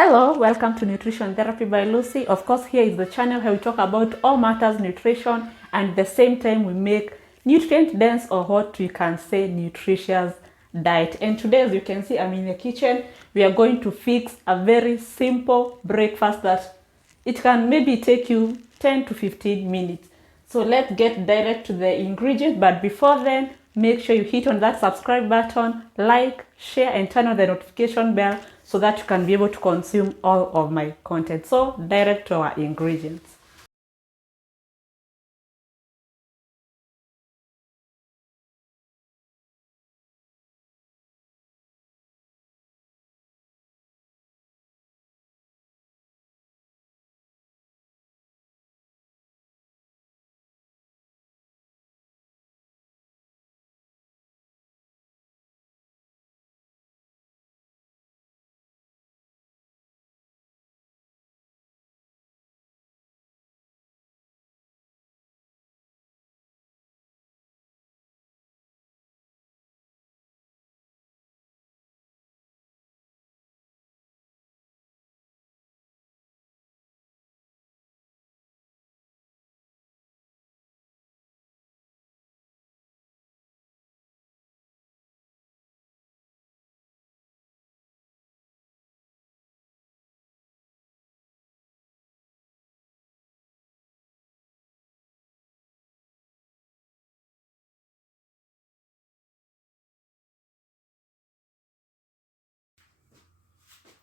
Hello, welcome to Nutrition Therapy by Lucy. Of course, here is the channel where we talk about all matters nutrition and at the same time we make nutrient dense or what we can say nutritious diet. And today, as you can see, I'm in the kitchen. We are going to fix a very simple breakfast that it can maybe take you 10 to 15 minutes. So let's get direct to the ingredients. But before then, make sure you hit on that subscribe button, like, share, and turn on the notification bell so that you can be able to consume all of my content. So direct to our ingredients.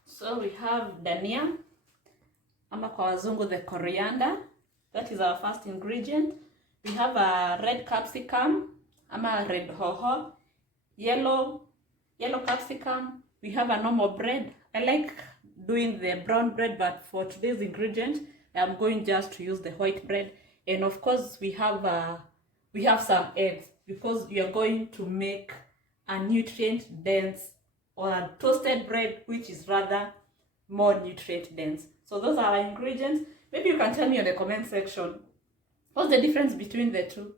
So we have dania, ama kwa wazungu the coriander. That is our first ingredient. We have a red capsicum, ama red hoho, yellow capsicum. We have a normal bread. I like doing the brown bread, but for today's ingredient, I'm going just to use the white bread. And of course, we have some eggs because we are going to make a nutrient dense or a toasted bread, which is rather more nutrient dense. So those are our ingredients. Maybe you can tell me in the comment section what's the difference between the two,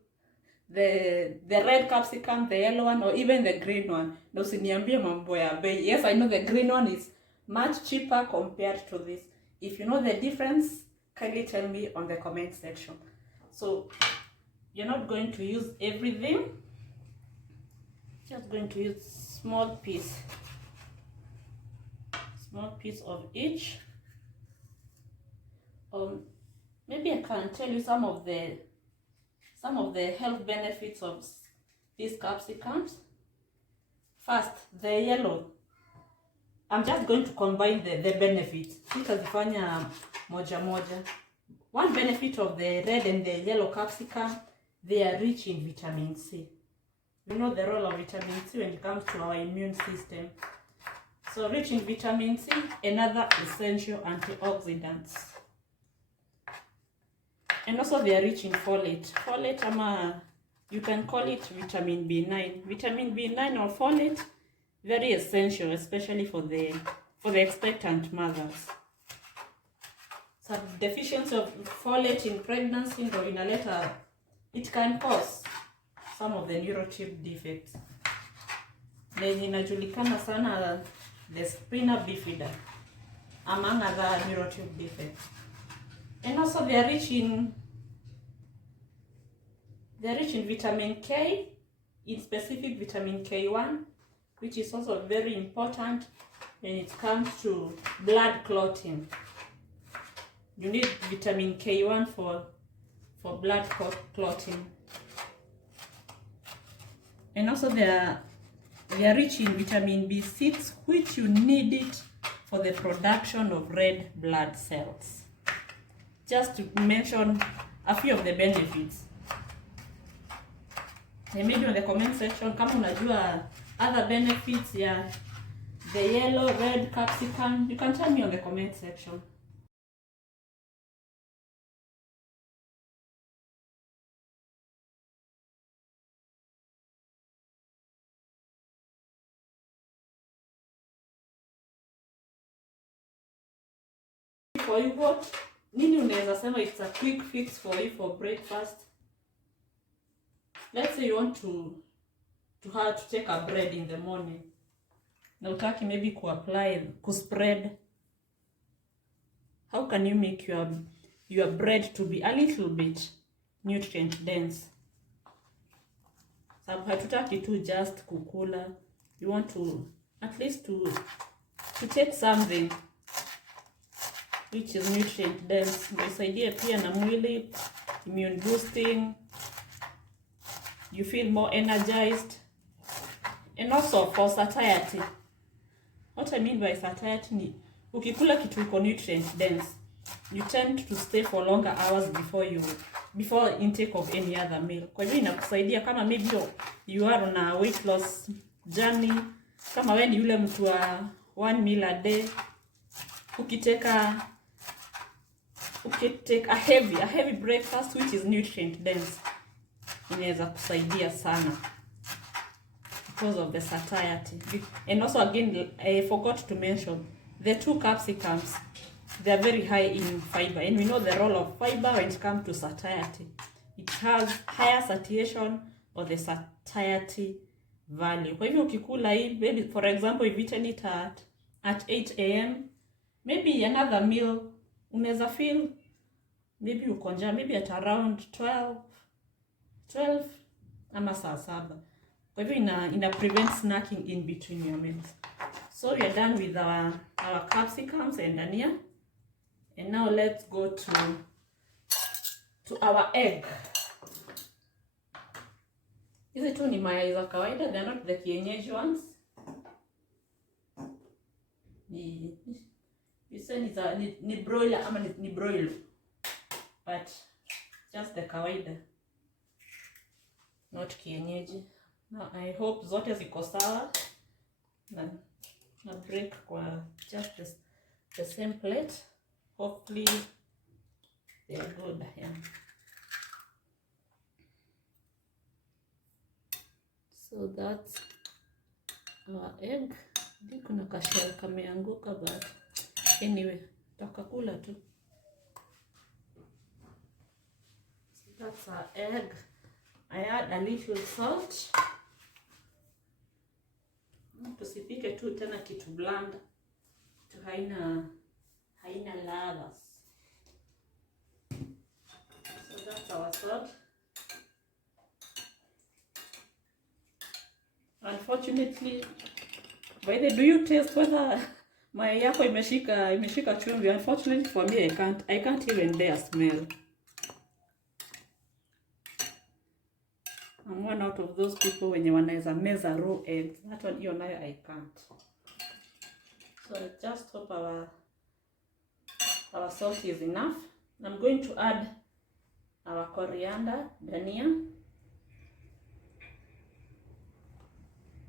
the red capsicum, the yellow one, or even the green one. No, usiniambie mambo ya bei. Yes, I know the green one is much cheaper compared to this. If you know the difference, kindly tell me on the comment section. So you're not going to use everything, just going to use small piece of each. Maybe I can tell you some of the health benefits of these capsicums. First, the yellow. I'm just going to combine the benefits. Sitazifanya moja moja. One benefit of the red and the yellow capsicum, they are rich in vitamin C. You know the role of vitamin C when it comes to our immune system. So rich in vitamin C and other essential antioxidants. And also they are rich in folate. Folate, you can call it vitamin B9. Vitamin B9 or folate, very essential, especially for the expectant mothers. So deficiency of folate in pregnancy or in a later, it can cause some of the neurotype defects. Then inajulikana sana the spina bifida, among other neurotype defects. And also they are rich in vitamin K, in specific vitamin K1, which is also very important when it comes to blood clotting. You need vitamin K1 for blood clotting. And also they are rich in vitamin B6, which you need it for the production of red blood cells. Just to mention a few of the benefits. Maybe in the comment section, kama unajua other benefits ya the yellow, red capsicum, you can tell me on the comment section. For you, what nini unaweza sema it's a quick fix for you for breakfast? Let's say you want to take a bread in the morning. Na utaki maybe spread how can you make your bread to be a little bit nutrient dense. Sababu hatutaki tu just kukula. You want to at least to take something which is nutrient dense. Nisaidia pia na mwili, immune boosting. You feel more energized. And also for satiety. What I mean by satiety ni ukikula kitu iko nutrient dense, you tend to stay for longer hours before intake of any other meal. Kwa hivyo inakusaidia kama maybe you are on a weight loss journey, kama wewe ni yule mtu wa 1 meal a day, ukitake a heavy breakfast which is nutrient dense, inaweza kusaidia sana because of the satiety. And also again, I forgot to mention the 2 capsicums. They are very high in fiber, and we know the role of fiber when it comes to satiety. It has higher satiation or the satiety value. Kwa hivyo ukikula hii, maybe for example if eaten it at 8 a.m, maybe another meal unaweza feel maybe uko njaa, maybe at around 12 ama saa 7. Kwa hivyo ina prevent snacking in between your meals. So we are done with our capsicums and dania. And now let's go to our egg. Hizi tu ni mayai za kawaida, they are not the kienyeji ones. Ni broiler ama ni broiler. But just the kawaida. Not kienyeji. Now I hope zote ziko sawa. Na break kwa just the same plate. Hopefully they are good. Yeah. So that's our egg. I think kuna kashell kameanguka, but anyway, tutakula tu. So that's our egg. I add a little salt. Tusipike tu tena kitu bland. Tu haina ladha. So that's our salt. Unfortunately, by the do you taste whether mayai yako imeshika chumvi? Unfortunately for me, I can't even dare smell. I'm one out of those people wenye wanaweza meza raw eggs. That one hiyo nayo I can't. So I just hope our salt is enough. I'm going to add our coriander, dania.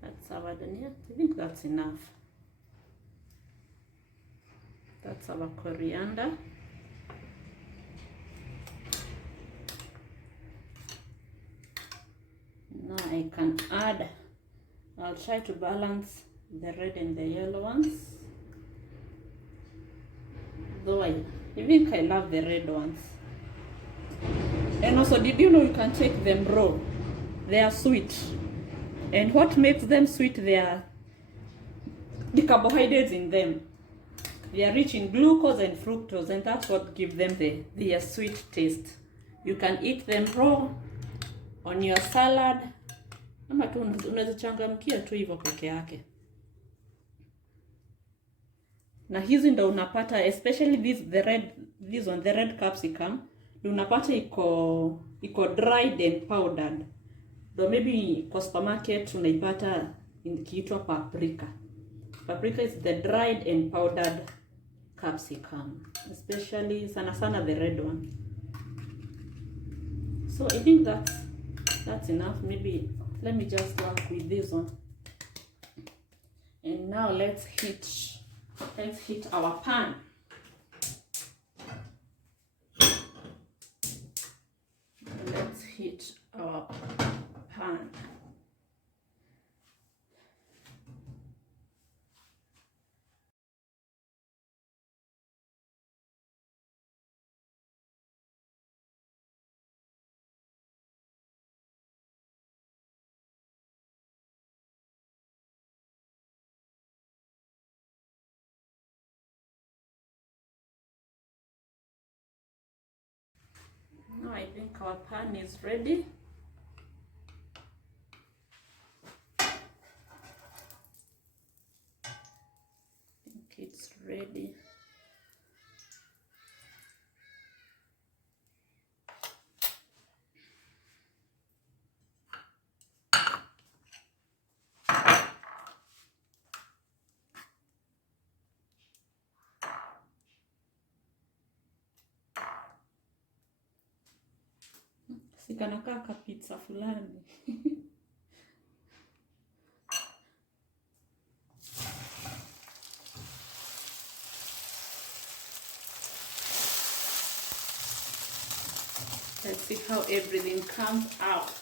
That's our dania. I think that's enough. That's our coriander. Now I can add, I'll try to balance the red and the yellow ones. Though I think I love the red ones. And also, did you know you can take them raw? They are sweet. And what makes them sweet, they are the carbohydrates in them. They are rich in glucose and fructose, and that's what gives them the sweet taste. You can eat them raw on your salad, ama tu unaweza changamkia tu hivyo peke yake. Na hizi ndo unapata, especially the red capsicum, unapata iko dried and powdered. Though maybe kwa supermarket unaipata ikiitwa paprika. Paprika is the dried and powdered capsicum, especially sana the red one. So I think that's enough. Maybe let me just work with this one. And now let's heat our pan. Let's heat our pan. Now I think our pan is ready. I think it's ready. Sikanakaa kapizza fulani. Let's see how everything comes out.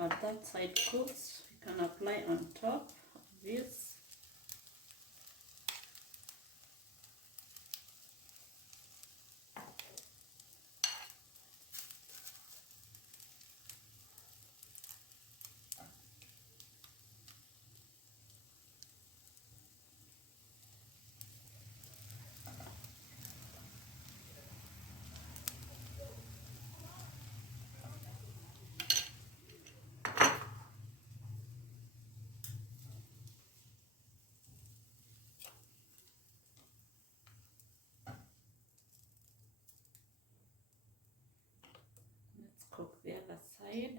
As that side cooks, we can apply on top of this. Cook the other side.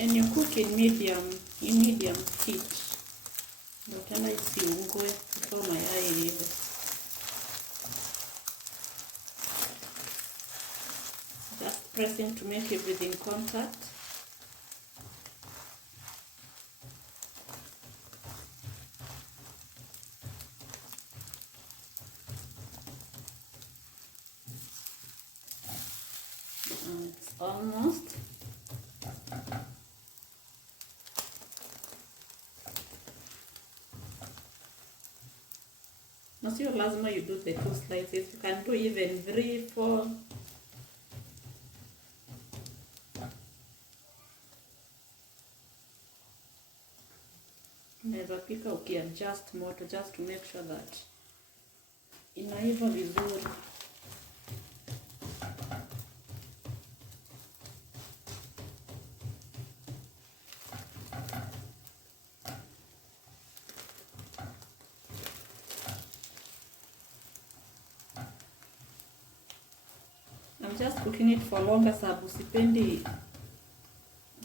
And you cook in medium heat. Ndio tena isiungue before mayai iive. Just pressing to make everything contact. And it's almost. Na sio lazima you do the 2 slices. You can do even 3, 4. Unaweza pika ukiadjust moto just to make sure that inaiva vizuri. I'm just cooking it for longer sababu sipendi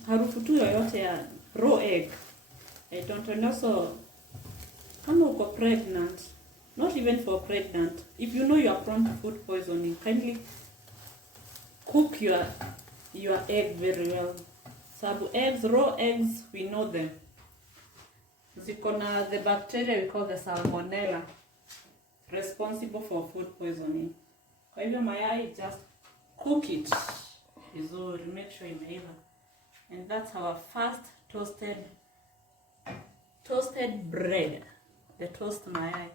harufu tu yoyote ya raw egg. I don't, and also kama uko pregnant, not even for pregnant, if you know you are prone to food poisoning, kindly cook your egg very well. Sababu eggs, raw eggs, we know them. Ziko na the bacteria we call the salmonella, responsible for food poisoning. Kwa hivyo mayai, just cook it vizuri, make sure imeiva. And that's our first toasted bread, the toast mayai.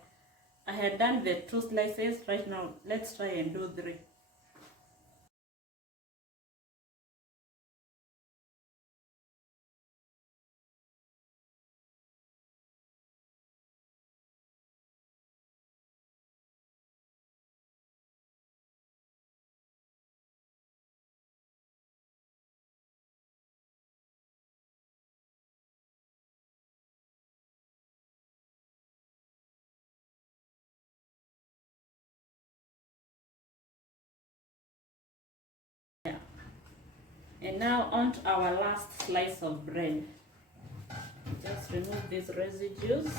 I had done the 2 slices. Right now, let's try and do 3. And now on to our last slice of bread. Just remove these residues.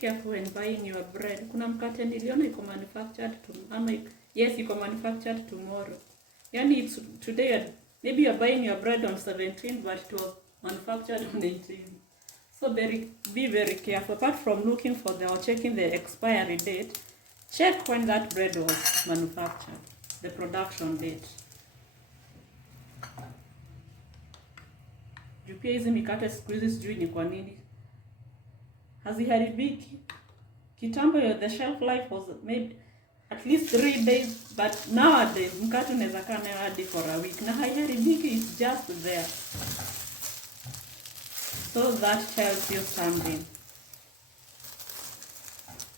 Careful when buying your bread. Kuna mkate niliona iko manufactured iko manufactured tomorrow. Yani it's today, maybe you're buying your bread on 17th, but it was manufactured on 18th. So be very careful. Apart from looking for or checking the expiry date, check when that bread was manufactured, the production date. Pia hizi mikate siku hizi sijui ni kwa nini haziharibiki. Kitambo the shelf life was maybe at least 3 days, but nowadays mkate unaweza kaa nayo hadi for a week na haiharibiki, it's just there. So that tells you something.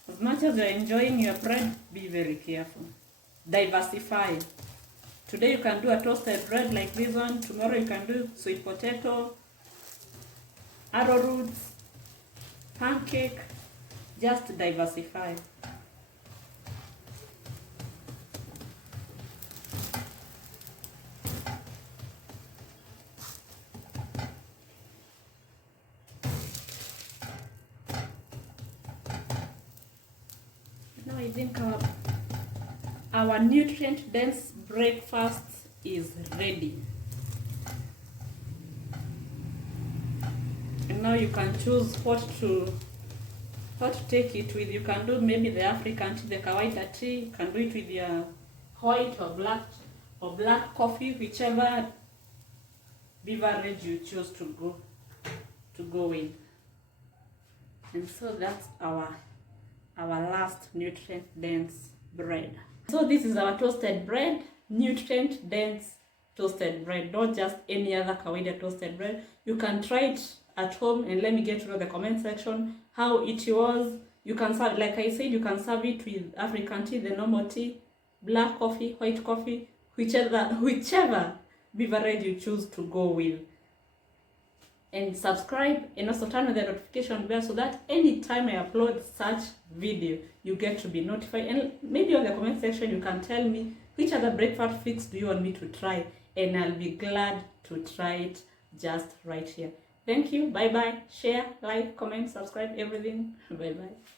As much as you're enjoying your bread, be very careful. Diversify. Today you can do a toasted bread like this one. Tomorrow you can do sweet potato, arrowroots, pancake. Just diversify. Now I think our nutrient-dense breakfast is ready. And now you can choose what to take it with. You can do maybe the African tea, the kawaida tea. You can do it with your white or black coffee, whichever beverage you choose to go with. And so that's our last nutrient-dense bread. So this is our toasted bread, nutrient-dense toasted bread, not just any other kawaida toasted bread. You can try it at home and let me get to know the comment section how it was. You can serve, like I said, you can serve it with African tea, the normal tea, black coffee, white coffee, whichever beverage you choose to go with. And subscribe and also turn on the notification bell so that anytime I upload such video, you get to be notified. And maybe on the comment section you can tell me which other breakfast fix do you want me to try, and I'll be glad to try it just right here. Thank you. Bye bye. Share, like, comment, subscribe, everything. Bye bye.